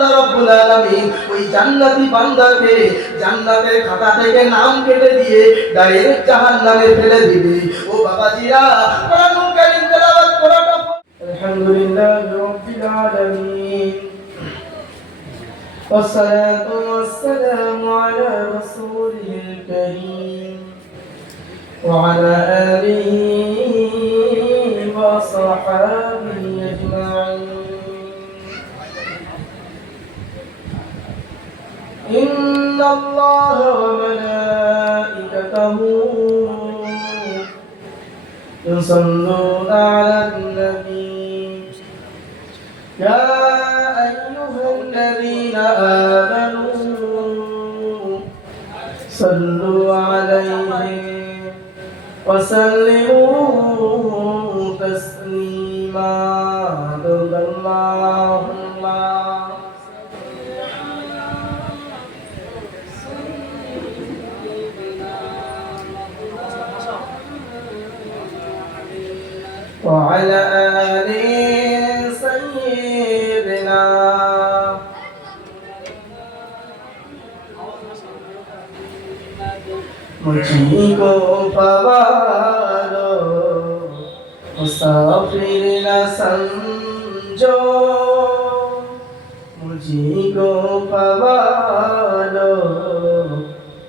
আল্লাহ রাব্বুল আলামিন ওই জান্নাতি বান্দাকে জান্নাতের খাতা থেকে নাম কেটে দিয়ে ডাইরেক্ট জাহান্নামে ফেলে দিবে। ও বাবাজিরা, কোরআনুল কারীম তেলাওয়াত করাটা আলহামদুলিল্লাহি রাব্বিল আলামিন والصلاة والسلام على رسوله الكريم وعلى آله وصحبه أجمعين. إن الله وملائكته يصلون على النبي يا أيها الذين آمنوا صلوا عليه وسلموا تسليما. اللهم وعلى آل سيدنا मुझको पवारो मुसाफिर न समझो, मुझको पवारो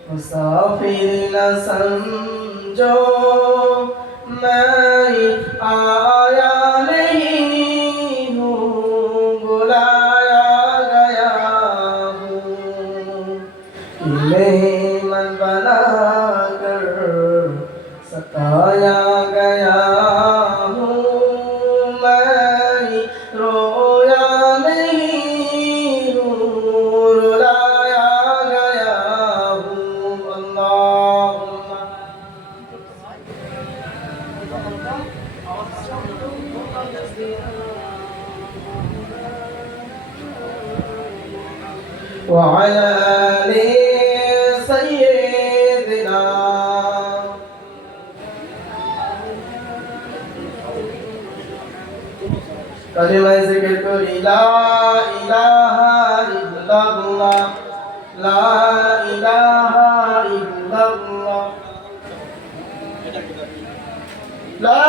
मुसाफिर न समझो, मैं आया नहीं हूँ बुलाया गया हूँ, मेहमान बना कर सताया गया हूँ, मैं रोया नहीं हूँ रुलाया गया हूँ. अल्लाहुम्मा وعلى آل سيدنا कलिमा जिक्र करी ला इलाहा इल्लल्लाह ला इलाहा इल्लल्लाह ला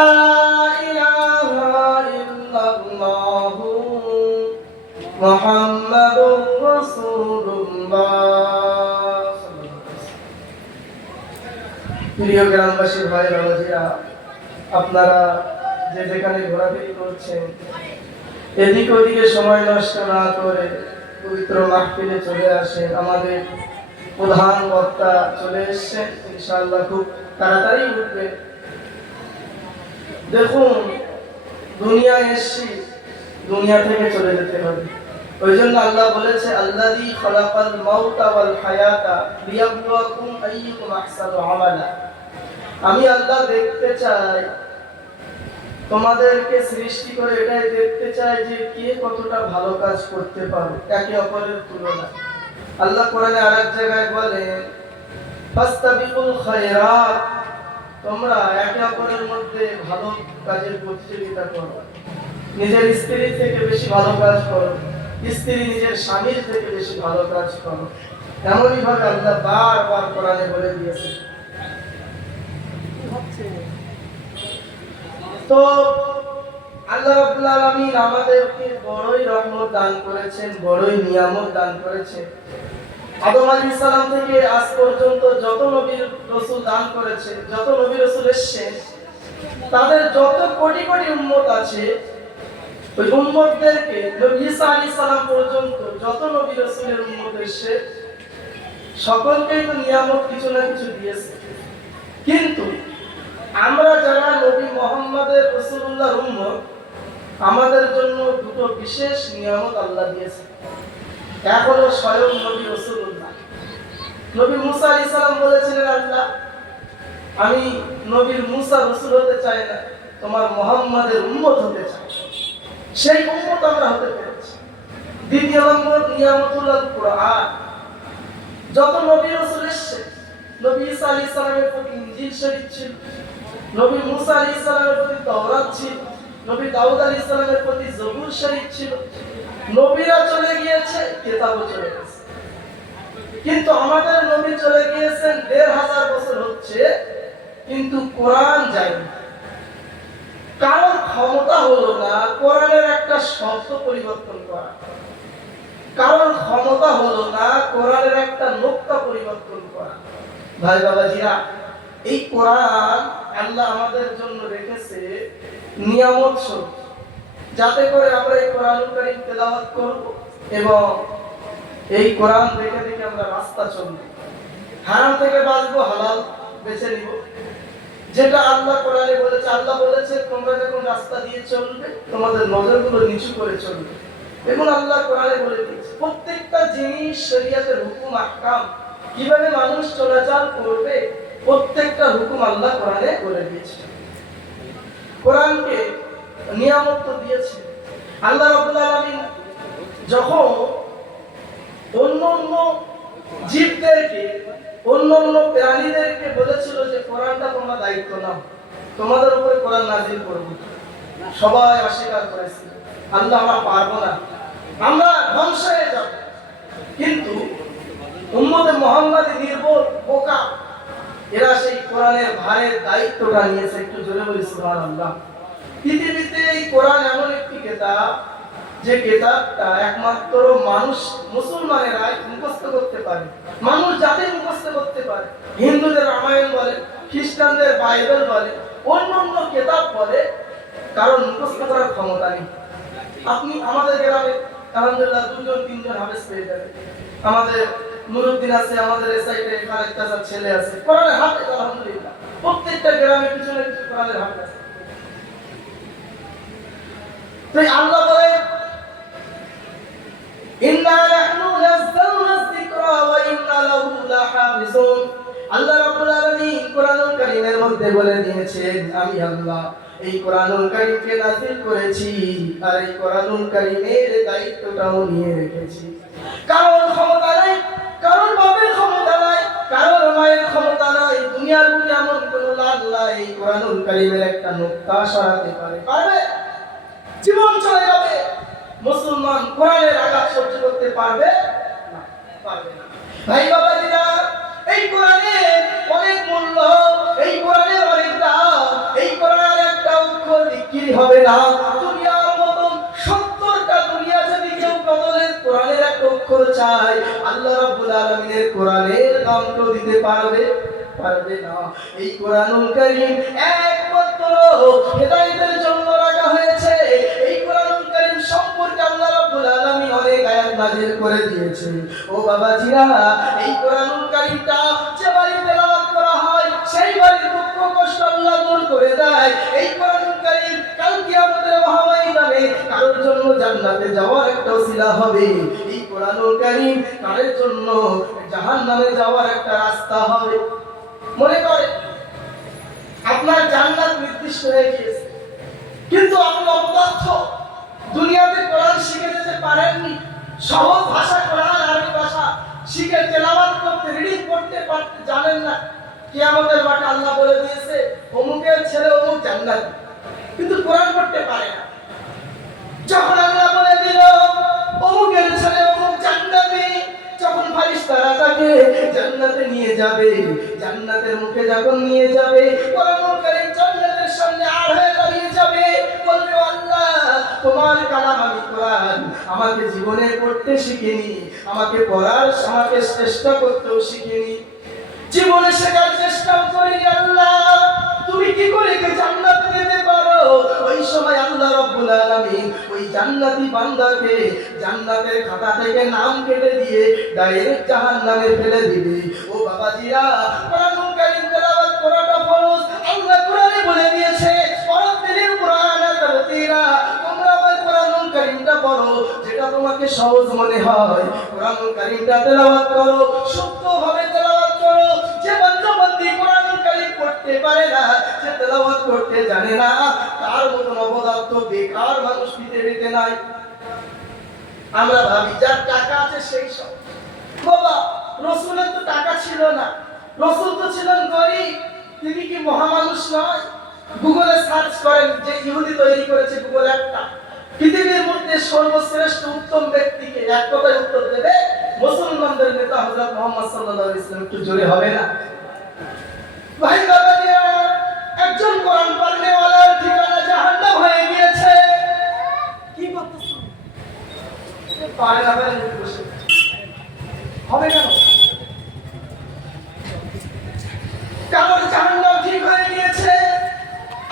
इलाहा इल्लल्लाह मुहम्मदुर রাসূলুল্লাহ। প্রিয় গ্রামবাসী ভাই বাবাজিরা, আপনারা যে যেখানে ঘোরাফেরি করছেন এদিক ওদিকে সময় নষ্ট না করে পবিত্র মাহফিলে চলে আসেন। আমাদের প্রধান বক্তা চলে এসেছেন, ইনশাআল্লাহ খুব তাড়াতাড়ি উঠবে। দেখুন, দুনিয়ায় এসেছি, দুনিয়া থেকে চলে যেতে হবে। ওই জন্য আল্লাহ বলেছে আল্লাযী খালাকাল মাউতা ওয়াল হায়াতা লিয়াবলুয়াকুম আইয়ুকুম আহসানু আমালা। আমি আল্লাহ দেখতে চাই, তোমাদেরকে সৃষ্টি করে এটাই দেখতে চাই যে কে কতটা ভালো কাজ করতে পারে একে অপরের তুলনায়। আল্লাহ কোরআনে আরেক জায়গায় বলেন ফাস্তাবিকুল খায়রাত, তোমরা একে অপরের মধ্যে ভালো কাজের প্রতিযোগিতা করো। নিজের স্ত্রী থেকে বেশি ভালো কাজ করো, স্ত্রী নিজের স্বামীর থেকে বেশি ভালো কাজ করো। এমনই ভাবে আল্লাহ বারবার কোরআনে বলে দিয়েছে। তো আল্লাহ রাব্বুল আলামিন আমাদেরকে বড়ই রহমত দান করেছেন, বড়ই নিয়ামত দান করেছেন। আদম আলাইহিস সালাম থেকে আজ পর্যন্ত যত নবী রাসূল দান করেছেন, যত নবী রাসূল এসেছেন, তাদের যত কোটি কোটি উম্মত আছে, ওই উম্মতদেরকে নবী ঈসা আলাইহিস সালাম পর্যন্ত যত নবী রাসূলের উম্মত এসেছে সকলকেই তো নিয়ামত কিছু না কিছু দিয়েছে। কিন্তু আমরা যারা নবী মুহাম্মদের রাসূলুল্লাহর উম্মত, আমাদের জন্য দুটো বিশেষ নিয়ামত আল্লাহ দিয়েছে। এক হলো স্বয়ং নবী রাসূলুল্লাহ। নবী মুসা আলাইহিস সালাম বলেছিলেন, আল্লাহ আমি নবীর মুসা রাসূল হতে চাই না, তোমার মুহাম্মদের উম্মত হতে চাই। সেই উম্মত আমরা হতে পেরেছি। দ্বিতীয় নম্বর নিয়ামতুল্লাহ কুরআন। যত নবী রাসূল এসেছে, নবী ঈসা আলাইহিস সালামের প্রতি ইনজিল শরীফ ছিল, নবী মুসা আলাইহিস সালামের প্রতি তাওরাত ছিল, নবী দাউদ আলাইহিস সালামের প্রতি জবুর শরীফ ছিল। নবীরা চলে গিয়েছে, কিতাবও চলে গেছে। কিন্তু আমাদের নবী চলে গিয়েছেন ১৫০০ বছর হচ্ছে, কিন্তু কোরআন যায়নি। কারোর ক্ষমতা হলো না কোরআনের একটা শব্দ পরিবর্তন করা, কারোর ক্ষমতা হলো না কোরআনের একটা নোক্তা পরিবর্তন করা। ভাই বাবাজিরা, এই কোরআন আল্লাহ আমাদের জন্য রেখেছে নিয়ামত স্বরূপ, যাতে করে আমরা এই কোরআনুল কারীম তেলাওয়াত করব এবং এই কোরআন দেখে দেখে আমরা রাস্তা চলব, হারাম থেকে বাঁচবো, হালাল বেছে নিব। যেটা আল্লাহ কোরআনে বলেছে, আল্লাহ বলেছে তোমরা যখন রাস্তা দিয়ে চলবে তোমাদের নজরগুলো নিচু করে চলবে। এবং আল্লাহ কোরআনে বলে দিয়েছে প্রত্যেকটা জিনিস শরীয়তের হুকুম আহকাম কিভাবে মানুষ চলাচল করবে, প্রত্যেকটা হুকুম আল্লাহ কোরআনে বলে দিয়েছে। কোরআনকে নিয়ামত তো দিয়েছে আল্লাহ রাব্বুল আলামিন। যখন অন্য জীবদেরকে, অন্য প্রাণীদেরকে বলেছিল যে কোরআনটা তোমরা দায়িত্ব নাও, তোমাদের উপরে কোরআন নাযিল করব, সবাই অস্বীকার করেছিল, আল্লাহ আমরা পারবো না, আমরা ধ্বংস হয়ে যাব। কিন্তু উম্মতে মুহাম্মাদী নির্ভর বোকা, এরা সেই কোরআনের ভারের দায়িত্বটা নিয়েছে। একটু জোরে বলি সুবহানাল্লাহ। পৃথিবীতে এই কোরআন এমন একটি কিতাব, যে কিতাবটা একমাত্র মানুষ মুসলমানেরাই মুখস্থ করতে পারে, মানুষ জাতি মুখস্থ করতে পারে। হিন্দুদের রামায়ণ বলে, খ্রিস্টানদের বাইবেল বলে, অন্য কিতাব বলে, কারণ মুখস্থ করার ক্ষমতা নেই। আপনি আমাদের গ্রামে আলহামদুলিল্লাহ ২-৩ হাফেজ পেয়ে যাবেন। আমাদের নুরুদ্দিন আছে, আমাদের এই সাইডে খালেদ চাচার ছেলে আছে, কোরআনের হাফেজ আলহামদুলিল্লাহ। প্রত্যেকটা গ্রামে কিছু না কিছু কোরআনের হাফেজ আছে। তাই আল্লাহ বলে ইন্না নাহনু নাযালনা যিকরা ওয়া ইন্না লাহু লাহাফিজুন। আল্লাহ রাব্বুল আলামিন কোরআনুল কারীমের মধ্যে বলে দিয়েছেন আমি আল্লাহ এই কোরআনুল কারীমকে নাযিল করেছি, আর এই কোরআনুল কারীমের দায়িত্বটাও নিয়ে রেখেছি। কারোর ক্ষমতা নাই, কারোর বাপের ক্ষমতা নাই, কারোর মায়ের ক্ষমতা নাই, দুনিয়ার বুকে এমন কোন লাল নাই এই কোরআনুল কারীমের একটা নুক্তা সরাতে পারবে? জীবন চলে যাবে, মুসলমান কোরআনের আঘাত সহ্য করতে পারবে না, পারবে না। ভাই বাবাজিরা, এই কোরআনের অনেক মূল্য, এই কোরআনের অনেক দাম, এই কোরআনের একটা অক্ষর বিক্রি হবে না। দুনিয়ার মতন ৭০টা দুনিয়া যদি কেউ বদলে কোরআনের একটা অক্ষর চায়, আল্লাহ রাব্বুল আলামিনের কোরআনের দাম তো দিতে পারবে না। এই কোরআনুল কারীম একমাত্র হেদায়েতের জন্য রাখা হয়েছে। এই কোরআনুল কারীম সম্পর্কে আল্লাহ রাব্বুল আলামিন অনেক আয়াত নাযিল করে দিয়েছে। ও বাবাজিরা, এই কোরআনুল কারীমটা যে বাড়ি তেলাওয়াত করা হয় সেই বাড়ির দুঃখ কষ্ট আল্লাহ দূর করে দেয়। এই কোরআনুল কারীম কাল কিয়ামতের মহাময়দানে কারোর জন্য জান্নাতে যাওয়ার একটা ওসিলা হবে। এই কোরআনুল কারীম কারোর জন্য জাহান্নামে যাওয়ার একটা রাস্তা হবে। মনে করে আপনার জান্নাত নির্দিষ্ট হয়ে গিয়েছে, কিন্তু আপনি অপদার্থ, দুনিয়াতে কোরআন শিখে যেতে পারেননি, সহজ ভাষা কোরআন আরবি ভাষা শিখে তেলাওয়াত করতে, রিডিং করতে পারতে জানেন না। কিয়ামতের মাঠে আল্লাহ বলে দিয়েছে অমুকের ছেলে অমুক জান্নাতি, কিন্তু কোরআন পড়তে পারে না। যখন আল্লাহ বলে দিল অমুকের ছেলে অমুক জান্নাতি, যখন ফেরেশতারা তাকে জান্নাতে নিয়ে যাবে, জান্নাতের মুখে যখন নিয়ে যাবে, কোরআনুল কারীম জান্নাতের সামনে আর হয়ে দাঁড়িয়ে যাবে, বলবে আল্লাহ তোমার কালাম আমি কোরআন আমাকে জীবনে পড়তে শিখিনি, আমাকে পড়ার আমাকে চেষ্টা করতেও শিখিনি, জীবনে শেখার চেষ্টাও করিনি। আল্লাহ তুমি কি করে জান্নাতে যেতে পারো? ওই সময় আল্লাহ রাব্বুল আলামিন ওই জান্নাতি বান্দাকে জান্নাতের খাতা থেকে নাম কেটে দিয়ে ডাইরেক্ট জাহান্নামে ফেলে দিবে। ও বাবাজিরা, কোরআনুল কারীম তেলাওয়াত করাটা ফরজ। আল্লাহ কোরআনে বলে দিয়েছে ওয়ারাতিলিল কুরআনা তারতিলা, তোমরা আমার কোরআনুল কারীমটা পড়ো, যেটা তোমাকে সহজ মনে হয় কোরআনুল কারীমটা তেলাওয়াত করো, শুদ্ধভাবে তেলাওয়াত করো। যে বান্দা-বান্দি কোরআনুল কারীম পড়তে পারে না, যে তেলাওয়াত করতে জানে না, তার মতন অপদার্থ বেকার মানুষ পৃথিবীতে নাই। আমরা ভাবি যার টাকা আছে সেই সব। বাবা, রাসূলের তো টাকা ছিল না, রাসূল তো ছিলেন গরীব, তিনি কি মহামানুষ নয়? গুগলে সার্চ করেন যে ইহুদি তৈরি করেছে গুগল একটা পৃথিবীর মধ্যে সর্বশ্রেষ্ঠ উত্তম এক কথায় উত্তর দেবে মুসলমানদের নেতা হযরত মুহাম্মদ সাল্লাল্লাহু আলাইহি ওয়াসাল্লাম। একটু জোরে হবে না? ভাই বাবাজিরা, একজন কোরআন পড়নেওয়ালার ঠিকানা জাহান্নাম হয়ে গিয়েছে। কি করতেছ? পারে না পারে বসে হবে কেন? কারণ জাহান্নাম ঠিক হয়ে গিয়েছে।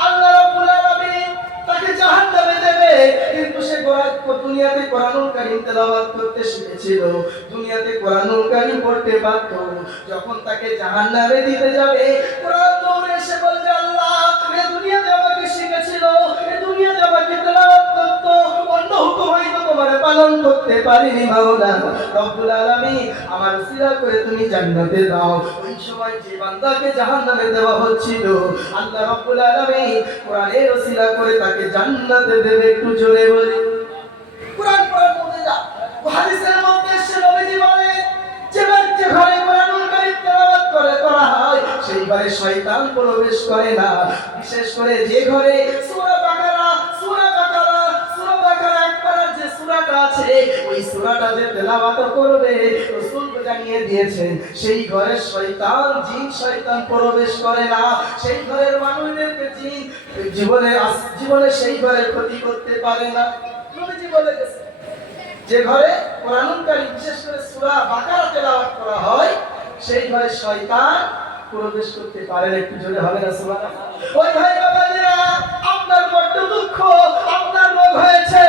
আল্লাহ রাব্বুল আলামিন তাকে জাহান্নামে দেবে, কিন্তু সে দুনিয়াতে কোরআনুল কারীম তেলাওয়াত করতে শিখেছিল, দুনিয়াতে কোরআনুল কারীম পড়তে পারত। যখন তাকে জাহান্নামে দিতে যাবে, কোরআন দৌড়ে এসে বলবে, আল্লাহ এ দুনিয়াতে আমাকে শিখেছিল, এ দুনিয়াতে আমাকে তেলাওয়াত করত, অন্য হুকুম হয়তো তোমার পালন করতে পারিনি মাওলা রব্বুল আলামিন, আমার উসিলা করে তুমি জান্নাতে দাও। ওই সময় যে বান্দাকে জাহান্নামে দেওয়া হচ্ছিল, আল্লাহ রব্বুল আলামিন কোরআনের উসিলা করে তাকে জান্নাতে দেবে। একটু জোরে বলি কোরআন পড়ার মধ্যে যা হাদিসের মধ্যে এসে নবীজি বলে, যে ব্যক্তি ঘরে কোরআনুল কারীম তেলাওয়াত করা হয় সেই ঘরে শয়তান প্রবেশ করে না। বিশেষ করে যে ঘরে সূরা বাকারা একবারের যে সূরাটা আছে, ওই সূরাটা যে তেলাওয়াত করবে, রাসূল জানিয়ে দিয়েছেন সেই ঘরে জিন প্রবেশ করে না। সেই ঘরের মানুষদেরকে জিন জীবনে সেই ঘরে ক্ষতি করতে পারে না। নবীজি বলে গেছেন, যে ঘরে কোরআনুল কারীম বিশেষ করে সূরা বাকারা তেলাওয়াত করা হয় সেই ঘরে শয়তান প্রবেশ করতে পারে না। একটু জোরে হবে না সুবহানাল্লাহ? ওই ভাই বাবাজিরা, আপনার বড় দুঃখ, আপনার রোগ হয়েছে,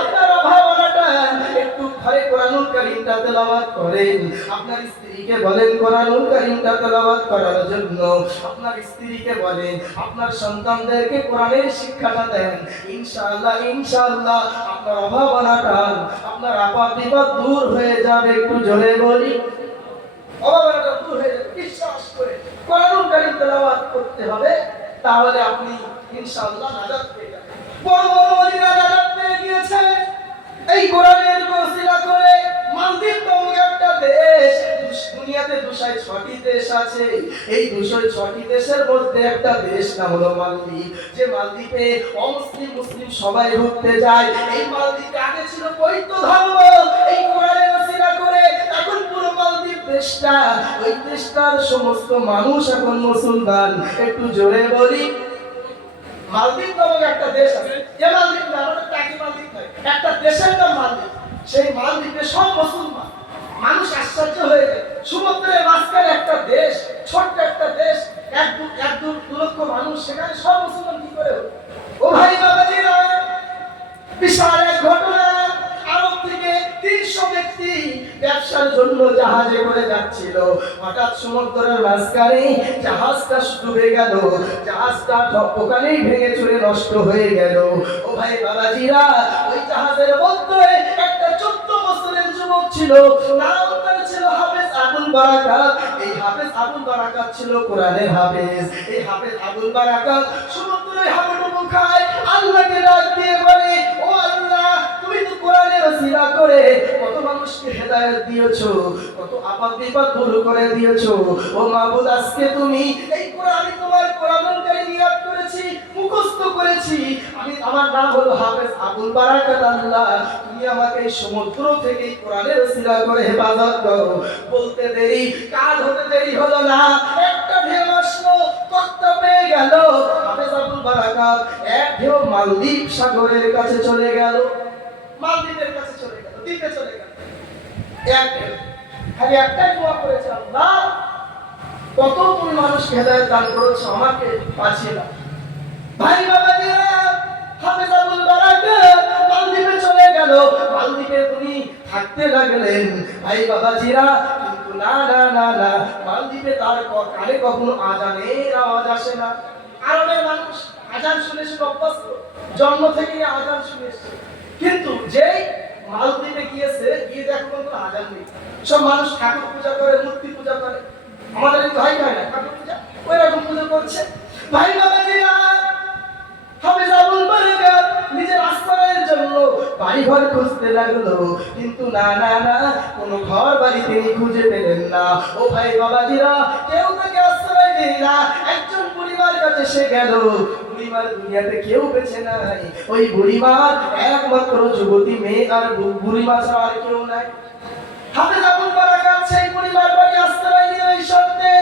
আপনার অভাব অনটন, একটু ঘরে কোরআনুল কারীমটা তেলাওয়াত করেন। আপনার স্ত্রীকে বলেন কোরআনুল কারীমটা তেলাওয়াত করার জন্য, আপনার স্ত্রীকে বলেন, আপনার সন্তানদেরকে কোরআনের শিক্ষাটা দেন। ইনশাআল্লাহ আপনার অভাব অনটন, আপনার আপদ বিপদ দূর হয়ে যাবে। একটু জোরে বলি অভাব অনটন দূর হয়ে যাবে। বিশ্বাস করে কোরআনুল কারীম তেলাওয়াত করতে হবে, তাহলে আপনি ইনশাআল্লাহ নাজাত পেয়ে যাবেন। বড় বড় ওলিরা নাজাত পেয়ে গিয়েছে এই কোরআনের ওসিলা করে। মালদ্বীপ নামক একটা দেশ, দুনিয়াতে 206টি দেশ আছে, এই 206টি দেশের মধ্যে একটা দেশ নাম হলো মালদ্বীপ। যে মালদ্বীপে অমুসলিম মুসলিম সবাই ঘুরতে যায়। এই মালদ্বীপে আগে ছিল বৌদ্ধ ধর্ম, এই কোরআনের ওসিলা করে এখন পুরো মালদ্বীপ দেশটা, ওই দেশটার সমস্ত মানুষ এখন মুসলমান। একটু জোরে বলি মালদ্বীপ নামক একটা দেশ আছে। যে মালদ্বীপ না, আমাদের টাকি মালদ্বীপ নয়, একটা দেশের নাম মালদ্বীপ। সেই মালদ্বীপে সব মুসলমান। মানুষ আশ্চর্য হয়ে যায়, সমুদ্রের মাঝখানে একটা দেশ, ছোট্ট একটা দেশ, এক দু লক্ষ মানুষ, সেখানে সব মুসলমান কি করে হলো? ও ভাই বাবাজিরা, বিশাল এক ঘটনা। আরব থেকে 300 ব্যক্তি ব্যবসার জন্য জাহাজে করে যাচ্ছিল। হঠাৎ সমুদ্রের মাঝখানে জাহাজটা ডুবে গেল, জাহাজটা ওখানেই ভেঙে চুরে নষ্ট হয়ে গেল। ও ভাই বাবাজিরা, ওই জাহাজের মধ্যে একটা 14 বছরের যুবক ছিল, নাম তার ছিল হাফেজ আবুল বারাকাত। এই হাফেজ আবুল বারাকাত ছিল কোরআনের হাফেজ। এই হাফেজ আবুল বারাকাত সমুদ্রের হাবুডুবু খায়, আল্লাহকে ডাক দিয়ে বলে, ও আল্লাহ, তুমি তো কোরআনের ওসিলা করে কত মানুষকে হেদায়েত দিয়েছো, কত আপদ বিপদ দূর করে দিয়েছো। ও মাবুদ, আজকে তুমি এই কোরআন, তোমার কোরআনুল কারীম নিয়াত করেছি, মুখস্থ করেছি, আমার নাম হলো হাফেজ আবুল বারাকাত। আল্লাহ, তুমি আমাকে এই সমুদ্র থেকে কোরআনের ওসিলা করে হেফাজত করো। বলতে দেরি, কাজ হতে দেরি হলো না। একটা ঢেউ আসলো, তক্তা পেয়ে গেল। হাফেজ আবুল বারাকাত এক ঢেউ মালদ্বীপ সাগরের কাছে চলে গেল, মালদ্বীপের কাছে চলে গেল, দ্বীপে চলে গেল। খালি একটাই দোয়া করেছে, আল্লাহ, কত তুমি মানুষকে হেদায়েত দান করেছো, আমাকে বাঁচিয়ে দাও। ভাই বাবাজিরা, হাফেজ আবুল বারাকাত মালদ্বীপে চলে গেল, মালদ্বীপে তিনি থাকতে লাগলেন। ভাই বাবাজিরা, কিন্তু না, মালদ্বীপে তার কানে কখনো আজানের আওয়াজ আসে না। আরবের মানুষ আজান শুনে শুনে অভ্যস্ত, জন্ম থেকে আজান শুনে এসেছে। কিন্তু যেই মালদ্বীপে গিয়েছে, গিয়ে দেখো কোনো আজান নেই। সব মানুষ ঠাকুর পূজা করে, মূর্তি পূজা করে। আমাদের এই ভাই না ঠাকুর পূজা, ওই রকম পূজা করছে। ভাই বাবাজিরা, হাফেজ আবুল বারাকাত নিজের আশ্রয়ের জন্য বাড়ি ঘর খুঁজতে লাগলো, কিন্তু না, কোনো ঘর বাড়ি তিনি খুঁজে পেলেন না। ও ভাই বাবাজিরা, কেউ তাকে আশ্রয় দেয় না। একজন পরিবার কাছে সে গেল, বুড়িমার দুনিয়াতে কেউ বেঁচে নাই। ওই বুড়িমার একমাত্র যুবতী মেয়ে আর বুড়িমা ছাড়া আর কেউ নাই। হাফেজ আবুল বারাকাত সেই বুড়িমার বাড়ি আশ্রয় নিয়ে এই সত্যে,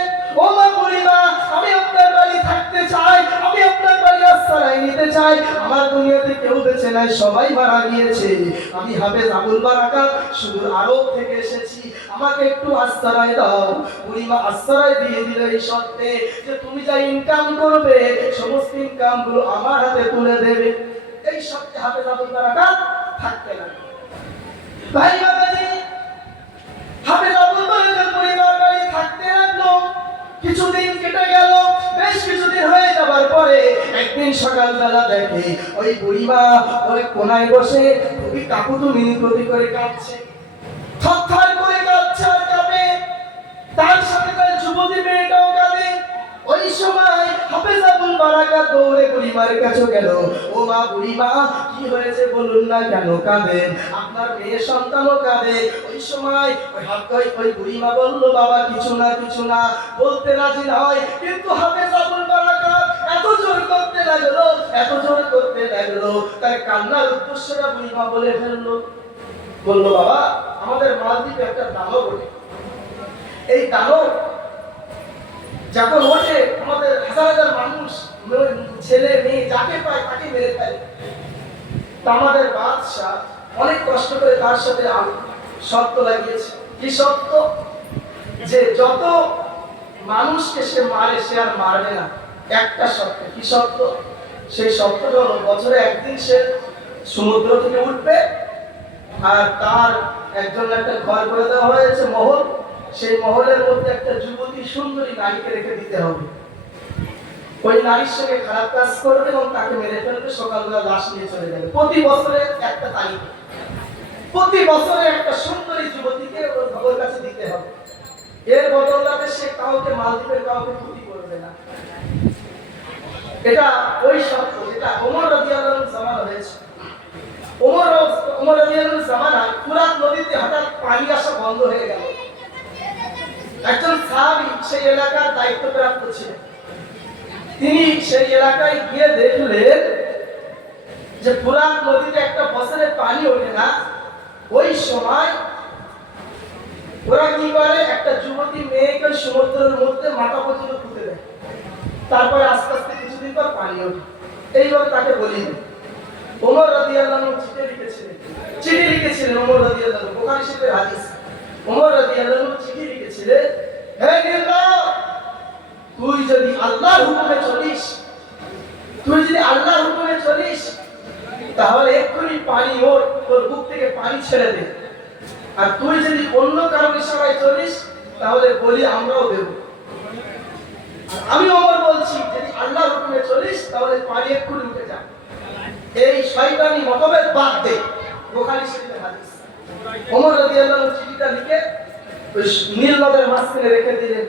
ও মা বুড়িমা, আমি আপনার বাড়ি থাকতে চাই, আমি আপনার বাড়ি আশ্রয় নিতে চাই। আমার দুনিয়াতে কেউ বেঁচে নাই, সবাই মারা গিয়েছে। আমি হাফেজ আবুল বারাকাত সুদূর আরব থেকে এসেছি, আমাকে একটু আশ্রয় দাও। বুড়িমা আশ্রয় দিয়ে দিল এই সত্যে যে তুমি যা ইনকাম করবে সমস্ত ইনকাম গুলো আমার হাতে তুলে দেবে। এই সত্যে হাফেজ আবুল বারাকাত থাকতে লাগলো। ভাই বাবাজি, হাফেজ আবুল বারাকাত বুড়িমার বাড়ি থাকতে লাগলো। কিছুদিন কেটে গেল। বেশ কিছুদিন হয়ে যাবার পরে একদিন সকালবেলা দেখে ওই বুড়িমা ওই কোনায় বসে খুবই কাকুতু মিনতি করে কাঁদছে, থরথর করে কাঁদছে আর কাঁপে। তার সাথে তার যুবতী মেয়েটাও কাঁদে। ওই সময় হাফেজ আবুল বারাকাত দৌড়ে বুড়িমার কাছে গেল। ও মা বুড়িমা, কি হয়েছে বলুন না, কেন কাঁদেন? আপনার মেয়ে সন্তানও কাঁদে। ওই সময় ওই বুড়িমা বলল, বাবা কিছু না বলতে রাজি নয়। কিন্তু হাফেজ আবুল বারাকাত এত জোর করতে লাগলো, তার কান্নার উদ্দেশ্যটা বুড়িমা বলে ফেললো। বললো, বাবা আমাদের মালদ্বীপে একটা দানব ওঠে। এই দানব যখন ওঠে আমাদের হাজার মানুষ, ছেলে মেয়ে যাকে পায় তাকে মেরে ফেলে। আমাদের বাদশাহ অনেক কষ্ট করে তার সাথে শর্ত লাগিয়েছে। কি শর্ত? যে যত মানুষকে সে মারে সে আর মারবে না। একটা শর্ত। কি শর্ত? সেই শর্তটা হলো বছরে একদিন সে সমুদ্র থেকে উঠবে, আর তার একজন একটা ঘর করে দেওয়া হয়েছে মহল, সেই মহলের মধ্যে একটা যুবতী সুন্দরী নারীকে রেখে দিতে হবে। ওই নারীর সঙ্গে খারাপ কাজ করবে এবং তাকে মেরে ফেলবে, সকালবেলা লাশ নিয়ে চলে যাবে। প্রতি বছরে একটা তারিখ, প্রতি বছরে একটা সুন্দরী যুবতীকে ওর কাছে দিতে হবে। এর বদলাতে সে কাউকে, মালদ্বীপের কাউকে ক্ষতি করবে না। এটা ওই শর্ত যেটা ওমর রাদিয়াল্লাহু আনহু জামানা হয়েছে। ওমর রাদিয়াল্লাহু আনহু জামানায় ফুরাত নদীতে হঠাৎ পানি আসা বন্ধ হয়ে গেল। একজন সাহাবী সেই এলাকার দায়িত্বপ্রাপ্ত ছিলেন। তিনি সেই এলাকায় গিয়ে দেখলেন যে ফুরাত নদীতে একটা বছরে পানি ওঠে না। ওই সময় ওরা কি করে, একটা যুবতী মেয়েকে সমুদ্রের মধ্যে মাথা পর্যন্ত পুঁতে দেয়, তারপরে আস্তে আস্তে কিছুদিন পর পানি ওঠে। এইভাবে তাকে বলিনি। ওমর রাদিয়াল্লাহু আনহু চিঠি লিখেছিলেন। ওমর রাদিয়াল্লাহু আনহু, বুখারী শরীফের হাদিস, ওমর রাদিয়াল্লাহু আনহু চিঠি লিখেছিলেন, হে নির্লজ্জ, তুই যদি আল্লাহর হুকুমে চলিস, তাহলে এক্ষুনি পানি তোর বুক থেকে পানি ছেড়ে দে। আর তুই যদি অন্য কারো ইশারায় চলিস তাহলে বলি আমরাও দেব। আমি ওমর বলছি, যদি আল্লাহর হুকুমে চলিস তাহলে পানি এক্ষুনি উঠে যা। এই শয়তানি মতভেদ বাদ দে। বুখারী শরীফের হাদিস। ওমর রাদিয়াল্লাহু আনহু চিঠিটা লিখে ওই নীল নদের মাঝখানে রেখে দিলেন।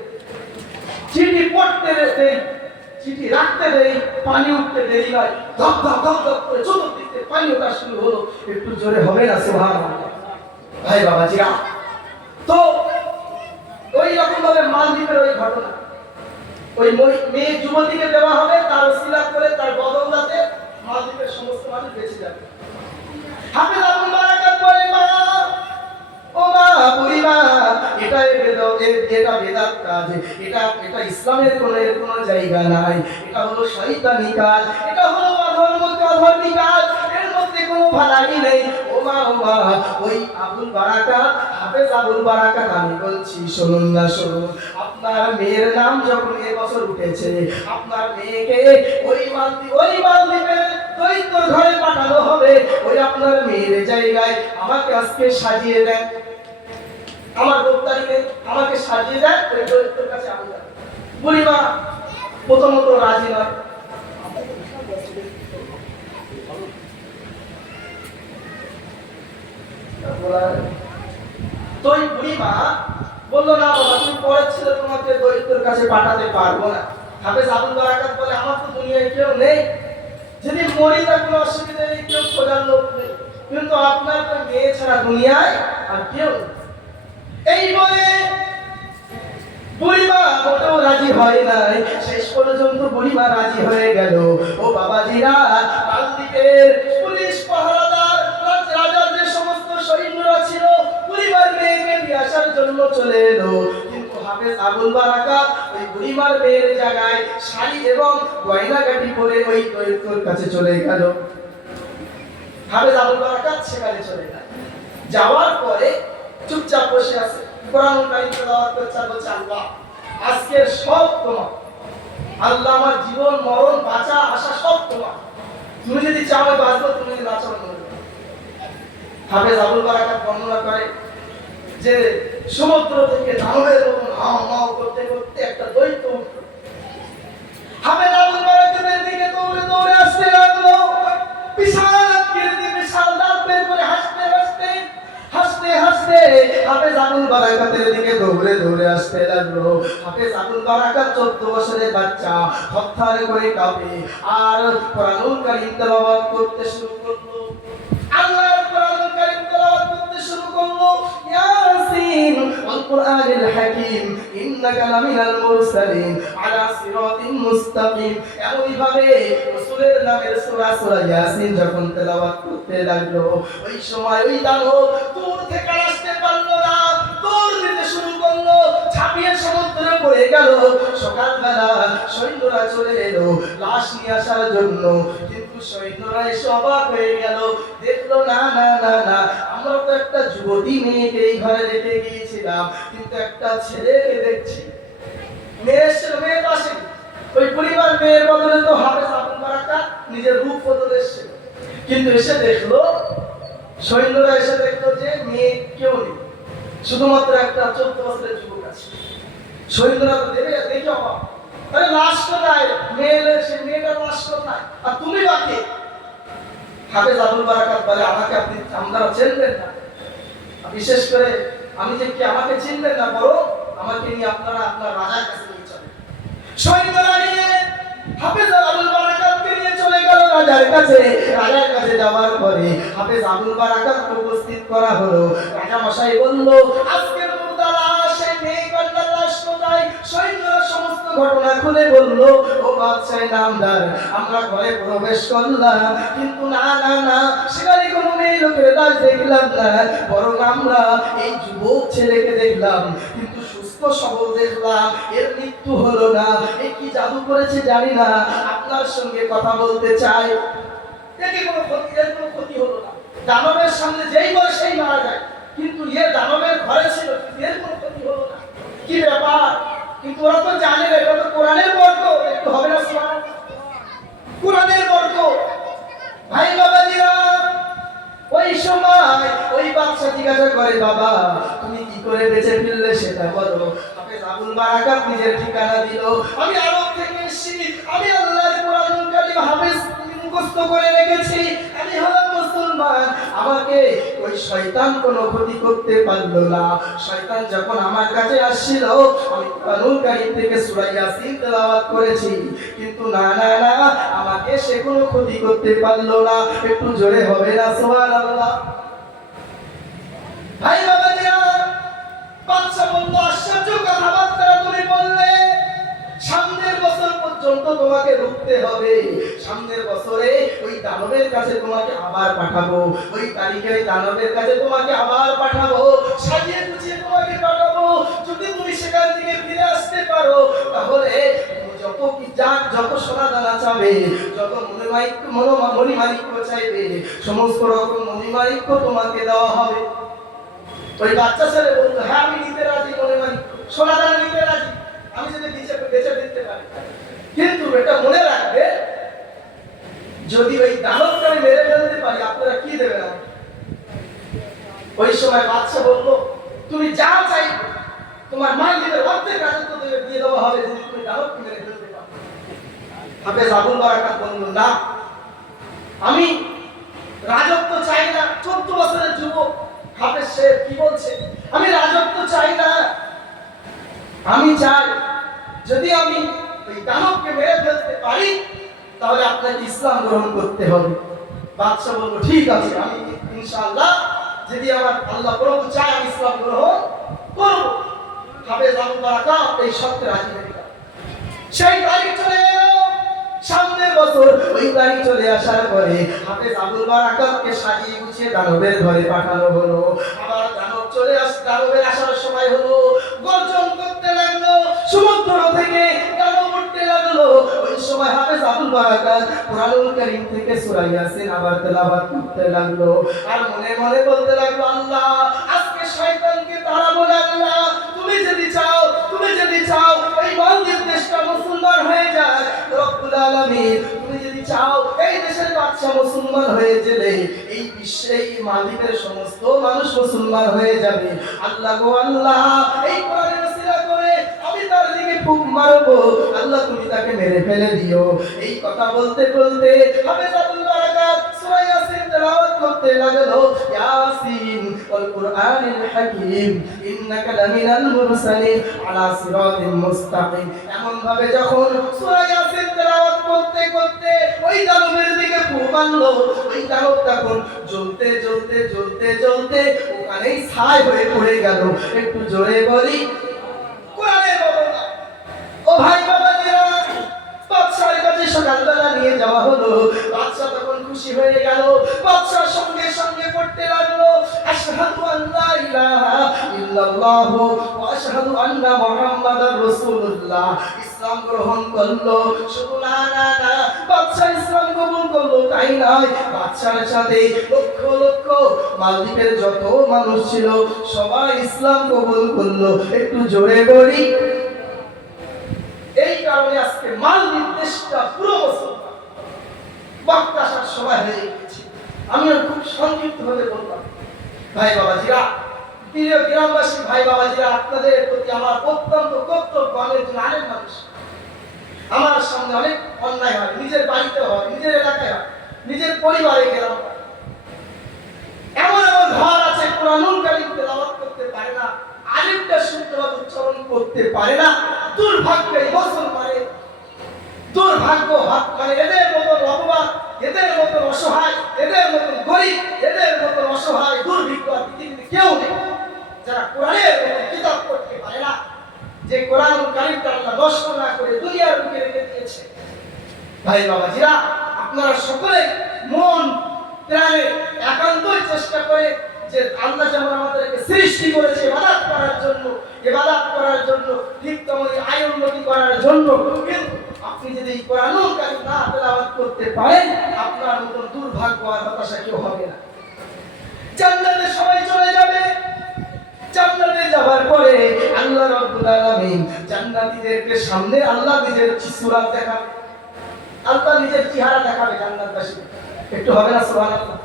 চিঠি পড়তে দেই, চিঠি রাখতে দেই, পানি উঠতে দেরি নয়। ধপ ধপ করে চতুর্দিকে পানি ওঠা শুরু হলো। একটু জোরে হবে না সুবহানাল্লাহ? ভাই বাবাজিরা, তো ওই রকম ভাবে মালদ্বীপের ওই ঘটনা, ওই মেয়ে যুবতীকে দেওয়া হবে, তার ওসিলা করে তার বদৌলতে মালদ্বীপের সমস্ত মানুষ বেঁচে যাবে। হাফেজ আবুল বারাকাত বলে, মা, ও মা বুড়িমা, এটা বেদাত কাজ, এটা ইসলামের কোনো জায়গা নাই। এটা হলো শয়তানি কাজ, এটা হলো অধর্মী কাজ, এর মধ্যে কোনো ভালাই নেই। ও মা, ওই আবুল বারাকাত, হাফেজ আবুল বারাকাত, আমি বলছি শুনুন, আপনার মেয়ের নাম যখন এবছর উঠেছে, আপনার মেয়েকে ওই মালদ্বীপের দৈত্য ঘরে পাঠানো হবে। ওই আপনার মেয়ের জায়গায় আমাকে আজকে সাজিয়ে দেন, আমার বক্তারিকে আমাকে সাজিয়ে দেন, ওই দৈত্যের কাছে আমি যাব। বুড়িমা প্রথমত রাজি নয়। তো বুড়িমা বললো, না বাবা, তুমি পরের ছেলে, তোমাকে দৈত্যের কাছে পাঠাতে পারবো না। হাফেজ আবুল বারাকাত বলে, আমার তো দুনিয়ায় কেউ নেই, যদি মরি তার কোনো অসুবিধা নেই, কেউ খোঁজার লোক নেই, কিন্তু আপনার তো মেয়ে ছাড়া দুনিয়ায় আর কেউ। এই বলে বুড়িমা মোটেও রাজি হয় নাই। শেষ পর্যন্ত বুড়িমা রাজি হয়ে গেল। ও বাবাজিরা, মালদ্বীপের পুলিশ পাহারাদার রাজার যে সমস্ত সৈন্যরা ছিল বুড়িমার মেয়েকে নিয়ে আসার জন্য চলে এলো। কিন্তু হাফেজ আবুল বারাকাত ওই বুড়িমার মেয়ের জায়গায় শাড়ি এবং গয়নাগাটি পরে ওই দৈত্যর কাছে চলে গেল। হাফেজ আবুল বারাকাত সেখানে চলে গেল। যাওয়ার পরে চুপচাপ বসে আছে, কোরআন কারীম তেলাওয়াত করছে আর বলছে, আল্লাহ আজকের সব তোমার, আল্লাহ আমার জীবন মরণ বাঁচা আশা সব তোমার, তুমি যদি চাও আমি বাঁচবো, তুমি যদি না চাও আমি মরবো। হাফেজ আবুল বারাকাত বর্ণনা করে যে সমুদ্র থেকে দানবের মতন হাও মাও করতে করতে একটা দৈত্য উঠল। হাফেজ আবুল বারাকাতের দিকে দৌড়ে দৌড়ে আসতে লাগলো। বিশাল আকৃতি, বিশাল দাঁত বের করে হাসতে হাসতে হাসতে হাসতে হাফেজ আবুল বারাকাতের দিকে দৌড়ে দৌড়ে আসতে লাগলো। হাফেজ আবুল বারাকাত 14 বছরের বাচ্চা, থরথর করে কাঁপে আর কোরআনুল কারীম তেলাওয়াত করতে শুরু করলো। আল্লাহর কোরআনুল কারীম তেলাওয়াত করতে শুরু করলো, ইয়াসিন ওয়াল কুরআনিল হাকীম ইন্নাকা লামিনাল মুরসালিন আলা সিরাতিন মুস্তাকিম। এমনই ভাবে রাসূলের নামের সূরা সূরা ইয়াসিন যখন তেলাওয়াত করতে লাগলো, ওই সময় ওই দানব দূর থেকে আসতে পারলো না, দৌড় দিতে শুরু করলো, ঝাঁপিয়ে সমুদ্রে পড়ে গেল। সকালবেলা সৈন্যরা চলে এলো লাশ নিয়ে আসার জন্য, কিন্তু সৈন্যরা এসে অবাক হয়ে গেল, দেখলো না না না না, আমরা তো একটা যুবতী মেয়েকে এই ঘরে রেখে গিয়েছিলাম, কিন্তু একটা ছেলেকে দেখছি। মেয়ের পাশে ওই পরিবার মেয়ের বদলে তো হাফেজ আবুল বারাকাত নিজের রূপ বদলে এসেছিল, কিন্তু এসে দেখলো, সৈন্যরা এসে দেখলো যে মেয়ে কেউ নেই, শুধুমাত্র একটা 14 বছরের যুবক আছে। সৈন্যরা তো দেখে অবাক, আরে লাশ কোথায়, সে মেয়েটার লাশ কোথায়, আর তুমি বাকি? হাফেজ আবুল বারাকাত বলে, আমাকে আপনি আপনারা চিনবেন না, বিশেষ করে আমি যে কি আমাকে চিনবেন না, বরং আমাকে নিয়ে আপনারা আপনার রাজার কাছে নিয়ে চলেন। সৈন্যরা নিয়ে হাফেজ আবুল বারাকাতকে নিয়ে চলে গেল রাজার কাছে। রাজার কাছে যাওয়ার পরে হাফেজ আবুল বারাকাতকে উপস্থিত করা হলো। রাজা মশাই বলল, আজকের মুর্দারা সেই মেয়ে কন্যার লাশ কোথায়? সৈন্যরা সমস্ত ঘটনা খুলে বলল, ও বাদশাহ নামদার, আমরা ঘরে প্রবেশ করলাম, কিন্তু না না না, সেখানে কোনো মেয়ে লোকের লাশ দেখলাম না, বরং আমরা এই যুবক ছেলেকে দেখলাম, কিন্তু সুস্থ সবল দেখলাম, এর মৃত্যু হলো না। এ কি জাদু করেছে জানি না, আপনার সঙ্গে কথা বলতে চাই। দেখি কোনো ক্ষতি হলো না, দানবের সামনে যেই বলে সেই মারা যায়, কিন্তু দানবের ঘরে ছিল, এর কোনো ক্ষতি হলো না, কি ব্যাপার? কিন্তু ওরা তো জানে না এটা তো কোরআনের বর্গ, একটু হবে না সুবহানাল্লাহ, কোরআনের বর্গ। ভাই বাবাজিরা, ওই সময় ওই বাদশা জিজ্ঞাসা করে, বাবা তুমি কি করে বেঁচে ফিরলে সেটা বলো। হাফেজ আবুল বারাকাত নিজের ঠিকানা দিল, আমি আরব থেকে এসেছি, আমি আল্লাহর কোরআনুল কারীম হাফেজ মুখস্থ করে রেখেছি, আমি হলাম মুসলমান, আমাকে ওই শয়তান কোনো ক্ষতি করতে পারলো না। শয়তান যখন আমার কাছে আসছিল, আমি কোরআনুল কারীম থেকে সূরা ইয়াসিন তেলাওয়াত করেছি, কিন্তু না না না, আমাকে সে কোনো ক্ষতি করতে পারলো না। একটু জোরে হবে না সুবহানাল্লাহ? ভাই বাবাজিরা, বাদশা বলল, আশ্চর্য কথাবার্তা তুমি বললে, সামনের বছর পর্যন্ত তোমাকে রুখতে হবে, সামনের বছরে ওই দানবের কাছে তোমাকে আবার পাঠাবো, ওই তারিখে ওই দানবের কাছে তোমাকে আবার পাঠাবো, সাজিয়ে গুছিয়ে তোমাকে পাঠাবো। যদি তুমি সেখান থেকে ফিরে আসতে পারো, তাহলে যত সোনা দানা চাবে, যত মণিমাণিক্য চাইবে, সমস্ত রকম মণিমাণিক্য তোমাকে দেওয়া হবে। ওই বাচ্চা ছেলে বলতো, হ্যাঁ আমি নিতে রাজি, মণিমাণিক্য সোনা দানা নিতে রাজি, আমি যদি বেঁচে দিতে পারি, কিন্তু এটা মনে রাখবে, যদি ওই দানবকে আমি মেরে ফেলতে পারি, আপনারা কি দেবেন আমাকে? ওই সময় বাদশা বললো, তুমি যা চাইবে তোমার মালিকের অর্ধেক রাজত্ব দিয়ে দেওয়া হবে, যদি তুমি দানবকে মেরে ফেলতে পারো। হাফেজ আবুল বারাকাত বলল, না, আমি রাজত্ব চাই না। 14 বছরের যুবক হাফেজ সে কি বলছে, আমি রাজত্ব চাই না, আমি চাই যদি আমি ওই দানবকে মেরে ফেলতে পারি, তাহলে আপনাকে ইসলাম গ্রহণ করতে হবে। বাদশা বলল, ঠিক আছে, আমি ইনশাআল্লাহ, যদি আমার আল্লাহ প্রভু চায় আমি ইসলাম গ্রহণ করব। হাফেজ আবুল বারাকাত এই শর্তে রাজি হয়ে গেল। সেই তারিখ চলে এলো, সামনের বছর ওই তারিখ চলে আসার পরে হাফেজ আবুল বারাকাতকে সাজিয়ে গুছিয়ে দানবের ঘরে পাঠানো হলো। আবার দানবের আসার সময় হলো, গর্জন করতে লাগলো, সমুদ্র থেকে দানব উঠতে লাগলো। ওই সময় হাফেজ আবুল বারাকাত কুরআনুল কারীম থেকে সূরা ইয়াসিন আবার তেলাওয়াত করতে লাগলো, আর মনে মনে বলতে লাগলো, আল্লাহ আজকে শয়তানকে তাড়াবো না। আল্লাহ তুমি যদি চাও এই মালদ্বীপ দেশটা মুসলমান হয়ে যায়, রব্বুল আলামিন তুমি যদি চাও এই দেশের বাদশা মুসলমান হয়ে গেলে এই বিশ্বে এই মালদ্বীপের সমস্ত মানুষ মুসলমান হয়ে যাবে। আল্লাহ গো আল্লাহ, এই কোরআনের ওসিলা করে আমি তার দিকে ফুক মারবো, আল্লাহ তুমি তাকে মেরে ফেলে দিও। এই কথা বলতে বলতে হাফেজ আবুল বারাকাত সূরা ইয়াসিন তেলাওয়াত করতে লাগলো, ইয়াসিন ওয়াল কুরআনিল হাকীম ইন্নাকা লামিনাল মুরসালিন আলা সিরাতিন মুস্তাকিম। এমন ভাবে যখন সূরা ইয়াসিন তেলাওয়াত করতে করতে ওই দানবের দিকে ফু মারলো, ওই দানব তখন জ্বলতে জ্বলতে জ্বলতে জ্বলতে ওখানেই ছাই হয়ে পড়ে গেল। একটু জোরে বলি কোরআনের বর্ণনা। ও ভাই বাবাজিরা, বাদশার কাছে সকালবেলা নিয়ে যাওয়া হলো। বাদশা তখন খুশি হয়ে গেল, বাদশার সঙ্গে সঙ্গে পড়তে লাগলো, আশহাদু আল্লা ইলাহা ইল্লাল্লাহ ওয়া আশহাদু আন্না মুহাম্মাদার রাসূলুল্লাহ। ইসলাম গ্রহণ করলো। শুধু না বাদশা ইসলাম কবুল করলো তাই নয়, বাদশার সাথে লক্ষ লক্ষ মালদ্বীপের যত মানুষ ছিল সবাই ইসলাম কবুল করলো। একটু জোরে বলি। এই কারণে আজকে মালদ্বীপ দেশটা পুরো মুসলমান। বক্তা আসার সময় হয়ে গেছে, আমিও খুব সংক্ষিপ্ত ভাবে বললাম। ভাই বাবাজিরা, প্রিয় গ্রামবাসী ভাই বাবাজিরা, আপনাদের প্রতি আমার অত্যন্ত কর্তব্য। আমি একজন আলেম মানুষ, আমার সামনে অনেক অন্যায় হয়, নিজের বাড়িতে হয়, নিজের এলাকায় হয়, নিজের পরিবারে গেলাম। এমন এমন ঘর আছে কুরআনুল কারীম তেলাওয়াত করতে পারে না, আলিফটা শুদ্ধভাবে উচ্চারণ করতে পারে না। দুর্ভাগ্য এই মুসলমানের, দুর্ভাগ্য মানে এদের মতন অপবাদ, এদের মতন অসহায়, এদের মতন গরিব, এদের মতন অসহায় দুর্ভিক্ষ পৃথিবীতে কেউ নেই যারা কোরআনের কিতাব পড়তে পারে না, যে কোরআনুল কারীমটা আল্লাহ নষ্ট না করে দুনিয়ার বুকে রেখে দিয়েছে। ভাই বাবাজিরা, আপনারা সকলে মন প্রাণে একান্তই চেষ্টা করে যে আল্লাহ যেমন আমাদেরকে সৃষ্টি করেছে ইবাদত করার জন্য, ঠিক তেমনি আয় উন্নতি করার জন্য। কিন্তু আপনি যদি এই কোরআনুল কারীম না তেলাওয়াত করতে পারেন, আপনার মতন দুর্ভাগ্য আর হতাশা কেউ হবে না। জান্নাতে সবাই চলে যাবে, জান্নাতে যাবার পরে আল্লাহ রাব্বুল আলামিন জান্নাতীদেরকে সামনে আল্লাহ নিজের সূরা দেখাবে, আল্লাহ নিজের চেহারা দেখাবে জান্নাতবাসীকে। একটু হবে না সুবহানাল্লাহ?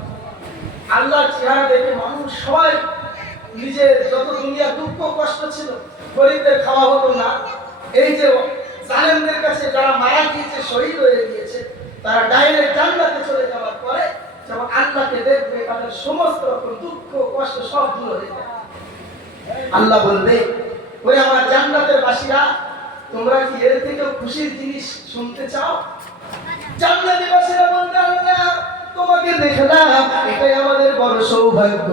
আল্লাহর চেহারা দেখে মানুষ সবাই নিজের যত দুনিয়া দুঃখ কষ্ট ছিল, গরিবদের খাওয়া হতো না, এই যে জালেমদের কাছে যারা মারা গিয়েছে, শহীদ হয়ে গিয়েছে, তারা ডাইরেক্ট জান্নাতে চলে যাওয়ার পরে যখন আল্লাহকে দেখবে তাদের সমস্ত রকম দুঃখ কষ্ট সব দূর হয়ে যাবে। আল্লাহ বলবে, ওরে আমার জান্নাতের বাসীরা, তোমরা কি এর থেকেও খুশির জিনিস শুনতে চাও? জান্নাতের বাসীরা বলবে, আল্লাহ তোমাকে দেখলাম, এটাই আমাদের বড় সৌভাগ্য,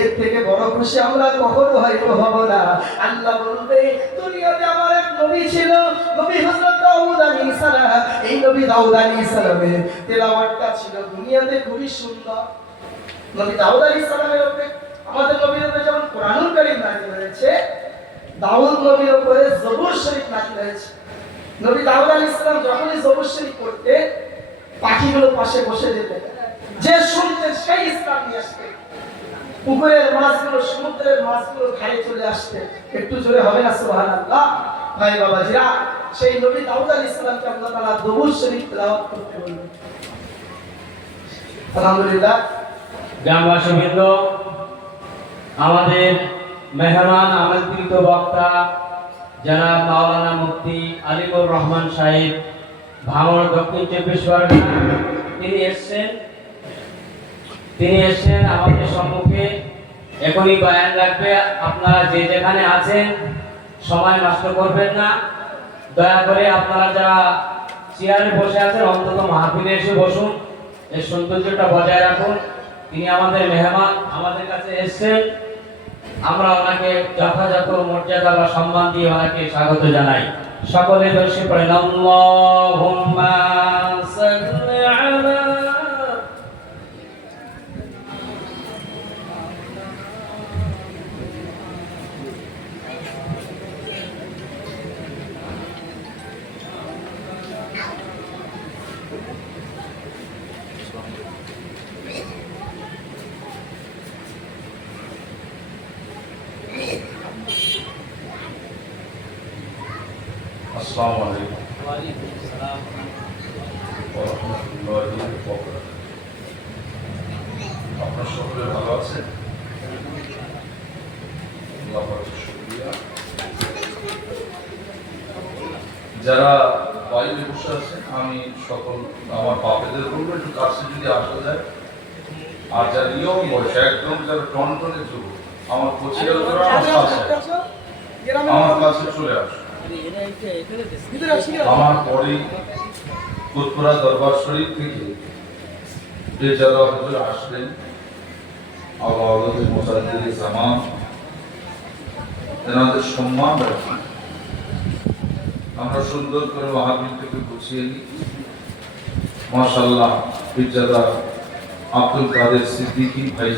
এর থেকে বড় খুশি আমরা কখনো হয়তো হব না। আল্লাহ বলবে, দুনিয়াতে আমার এক নবী ছিল, নবী হযরত দাউদ আলাইহিস সালাম। এই নবী দাউদ আলাইহিস সালামের তেলাওয়াতটা ছিল দুনিয়াতে খুবই সুন্দর। নবী দাউদ আলাইহিস সালামের উপরে, আমাদের নবীর উপরে যেমন কোরআনুল কারীম নাযিল হয়েছে, দাউদ নবীর উপরে জবুর শরীফ নাযিল হয়েছে। নবী দাউদ আলাইহিস সালাম যখনই জবুর শরীফ পড়তে, পাখিগুলো পাশে বসে যেত, যে শুনতেন সেই ইসলাম নিয়ে আসতে, পুকুরের মাছগুলো, সমুদ্রের মাছগুলো ধারে চলে আসতে। একটু জোরে হবে না সুবহানাল্লাহ? ভাই বাবাজিরা, সেই নবী দাউদ আলাইহিস সালামকে আল্লাহ তাআলা জবুর শরীফ তেলাওয়াত করতে বললেন। আলহামদুলিল্লাহ। গ্রামবাসীবৃন্দ, আমাদের মেহমান আমন্ত্রিত বক্তা জনাব মাওলানা মুফতি আলিমুর রহমান সাহেব, ভাঙড় দক্ষিণ 24 পরগনা, তিনি এসেছেন আমাদের সম্মুখে। এখনই বয়ান রাখবে। আপনারা যে যেখানে আছেন সময় নষ্ট করবেন না, দয়া করে আপনারা যারা চেয়ারে বসে আছেন অন্তত মাহফিলে এসে বসুন, এই সৌন্দর্যটা বজায় রাখুন। তিনি আমাদের মেহমান, আমাদের কাছে এসেছেন। আমরা ওনাকে যথাযথ মর্যাদা বা সম্মান দিয়ে ওনাকে স্বাগত জানাই। সকলে বসে পড়েন আল্লাহুম্মা সাল্লি আলা আসসালামু আলাইকুম ওয়া রাহমাতুল্লাহি ওয়া বারাকাতুহু। আপনারা সকলে ভালো আছেন? আল্লাহ পাকের শুকরিয়া। যারা বাইরে বসে আছেন, আমি সকল আমার বাপেদের বলবো একটু কাছে যদি আসা যায়। আর যারা ইয়ং বয়স, একদম যারা টনটনে যুব, আমার কোচিয়ার আমার কাছে চলে আসে। আমার পরে কোতপুরা দরবার শরীফ থেকে বেজারা হুজুর আসলেন, আওলাদ মুসাদ্দিদ জামান, এনাদের সম্মান রাখি। আমরা সুন্দর করে মাহফিল থেকে গুছিয়ে নিই। মাশাআল্লাহ, বেজারা আব্দুল কাদের সিদ্দিকী ভাই